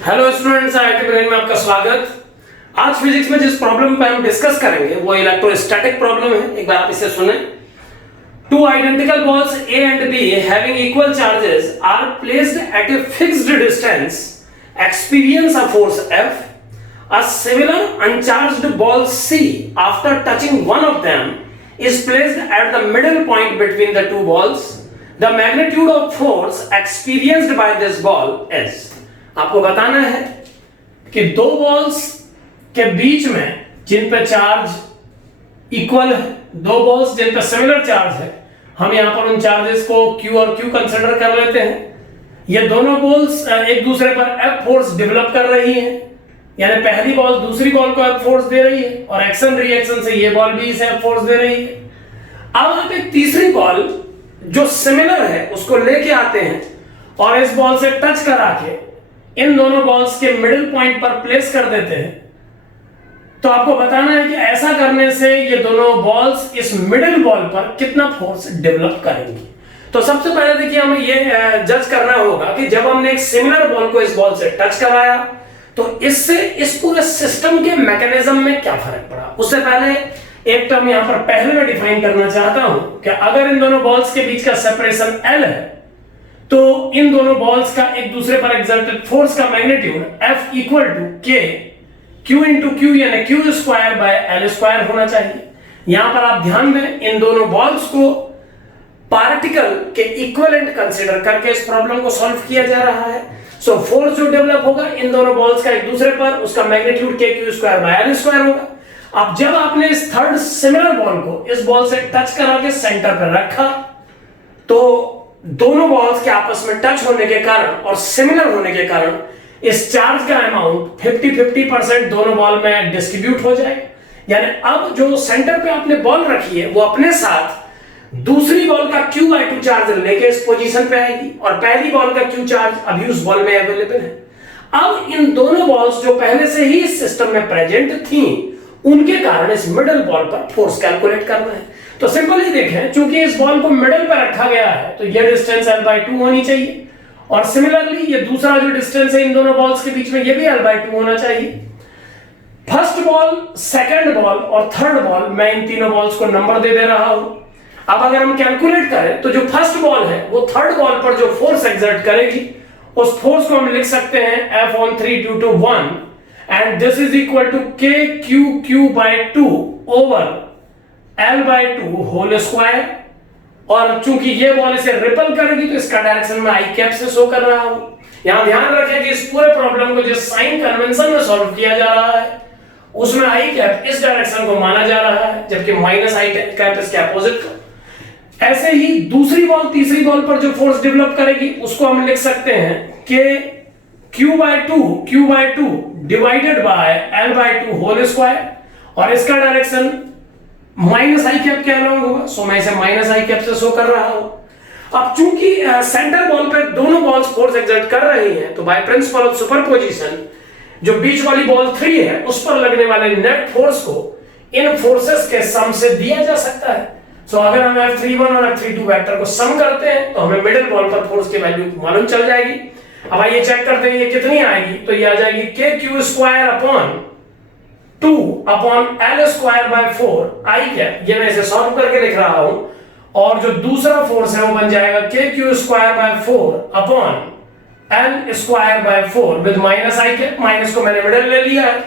Hello students, IIT brain में आपका स्वागत। आज फिजिक्स में जिस प्रॉब्लम पे हम डिस्कस करेंगे वो इलेक्ट्रोस्टैटिक प्रॉब्लम है। एक बार आप इसे सुने। Two identical balls A and B having equal charges are placed at a fixed distance experience a force F. A similar uncharged ball C after touching one of them is placed at the middle point between the two balls. The magnitude of force experienced by this ball is. आपको बताना है कि दो balls के बीच में जिन पे charge equal है, दो बॉल्स जिन पे सिमिलर चार्ज है, हम यहां पर उन चार्जेस को Q और Q कंसीडर कर लेते हैं। ये दोनों बॉल्स एक दूसरे पर F फोर्स डेवलप कर रही हैं, यानी पहली बॉल दूसरी बॉल को F फोर्स दे रही है और एक्शन रिएक्शन से ये बॉल भी इसे F फोर्स दे रही है। अब आप एक तीसरी बॉल जो सिमिलर है उसको लेके आते हैं और इस बॉल से टच करा के इन दोनों बॉल्स के मिडिल पॉइंट पर प्लेस कर देते हैं। तो आपको बताना है कि ऐसा करने से ये दोनों बॉल्स इस मिडिल बॉल पर कितना फोर्स डेवलप करेंगी। तो सबसे पहले देखिए हमें ये जज करना होगा कि जब हमने एक सिमिलर बॉल को इस बॉल से टच कराया तो इससे इस पूरे सिस्टम के मैकेनिज्म में क्या फर्क पड़ा। उससे पहले एक टर्म यहां पर पहले मैं डिफाइन करना चाहता हूं कि अगर इन दोनों बॉल्स के बीच का सेपरेशन L है तो इन दोनों बॉल्स का एक दूसरे पर एक्सर्टेड फोर्स का magnitude F equal to K Q into Q यानी Q square by L square होना चाहिए। यहां पर आप ध्यान दें, इन दोनों बॉल्स को पार्टिकल के इक्विवेलेंट कंसीडर करके इस प्रॉब्लम को सॉल्व किया जा रहा है। सो फोर्स जो डेवलप होगा इन दोनों बॉल्स का एक दूसरे पर, उसका magnitude K Q square by L square होगा। अब जब आपने इस थर्ड सिमिलर बॉल को इस बॉल से टच करा के सेंटर पर रखा तो दोनों बॉल्स के आपस में टच होने के कारण और सिमिलर होने के कारण इस चार्ज का अमाउंट 50-50% दोनों बॉल में डिस्ट्रीब्यूट हो जाएगा। यानी अब जो सेंटर पे आपने बॉल रखी है वो अपने साथ दूसरी बॉल का Q/2 चार्ज लेके इस पोजीशन पे आएगी और पहली बॉल का Q चार्ज अभी उस बॉल में अवेलेबल है। अब इन दोनों बॉल्स जो पहले से ही इस सिस्टम में प्रेजेंट थी उनके कारण इस मिडल बॉल पर फोर्स कैलकुलेट करना है। तो सिंपल ही देखें, चूंकि इस बॉल को मिडल पर रखा गया है तो ये डिस्टेंस L/2 होनी चाहिए और सिमिलरली ये दूसरा जो डिस्टेंस है इन दोनों बॉल्स के बीच में ये भी L/2 होना चाहिए। फर्स्ट बॉल, सेकंड बॉल और थर्ड बॉल, मैं इन तीनों बॉल्स को नंबर दे रहा हूं। अब अगर हम कैलकुलेट करें तो जो फर्स्ट बॉल है वो थर्ड बॉल पर जो फोर्स एक्सर्ट करेगी उस फोर्स को हम लिख सकते हैं F(3) due to 1 and this is equal to KQ/2 over L/2 whole square. और चूंकि ये बॉल इसे रिपल करेगी तो इसका डायरेक्शन में आई कैप से शो कर रहा हूं। यहां ध्यान रखें कि इस पूरे प्रॉब्लम को जिस साइन कन्वेंशन में सॉल्व किया जा रहा है उसमें आई कैप इस डायरेक्शन को माना जा रहा है जबकि माइनस आई कैप इसके अपोजिट को। ऐसे ही दूसरी बॉल तीसरी बॉल पर जो फोर्स डेवलप करेगी उसको हम लिख सकते हैं कि Q/2 divided by L/2 whole square और इसका डायरेक्शन माइनस आई कैप के अलोंग होगा। सो मैं इसे माइनस आई कैप से शो कर रहा हूं। अब चूंकि सेंटर बॉल पे दोनों बॉल्स फोर्स एक्सर्ट कर रही हैं तो बाय प्रिंसिपल ऑफ सुपरपोजिशन जो बीच वाली बॉल 3 है उस पर लगने वाले नेट फोर्स को इन फोर्सेस के सम से दिया जा सकता है। सो अगर हम F31 और F32 वेक्टर को सम करते हैं तो हमें मिडिल बॉल पर फोर्स की वैल्यू मालूम चल जाएगी। अब आइए चेक करते हैं ये कितनी आएगी। तो ये आ जाएगी KQ square upon 2 upon L square by 4 I cap. ये मैं इसे सॉल्व करके लिख रहा हूं और जो दूसरा फोर्स है वो बन जाएगा KQ square by 4 upon L square by 4 with minus I cap. Minus को मैंने मिडिल ले लिया है।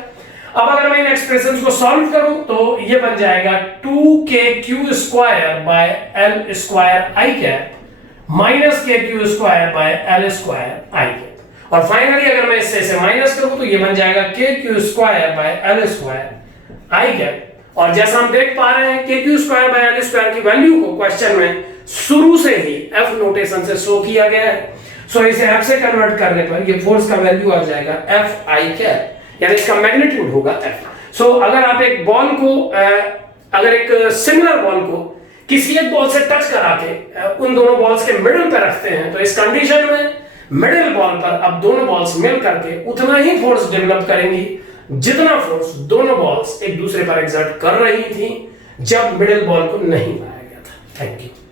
अब अगर मैं इन एक्सप्रेशंस को सॉल्व करूं तो ये बन जाएगा 2KQ square by L square I cap minus KQ square by L square I cap. और फाइनली अगर मैं इससे इसे माइनस करूं तो ये बन जाएगा KQ square by L square I cap. और जैसा हम देख पा रहे हैं KQ square by L square की वैल्यू को क्वेश्चन में शुरू से ही F नोटेशन से शो किया गया है। सो इसे F से कन्वर्ट करने पर ये फोर्स का वैल्यू आ जाएगा F आई कैप, यानी इसका मैग्नीट्यूड होगा F। सो अगर आप एक बॉल को अगर एक सिमिलर बॉल को किसी एक बॉल से टच करा के उन दोनों बॉल्स के मिडिल पे रखते हैं तो इस कंडीशन में मिडिल बॉल पर अब दोनों बॉल्स मिल करके उतना ही फोर्स डेवलप करेंगी जितना फोर्स दोनों बॉल्स एक दूसरे पर एक्सर्ट कर रही थी जब मिडिल बॉल को नहीं लाया गया था। Thank you.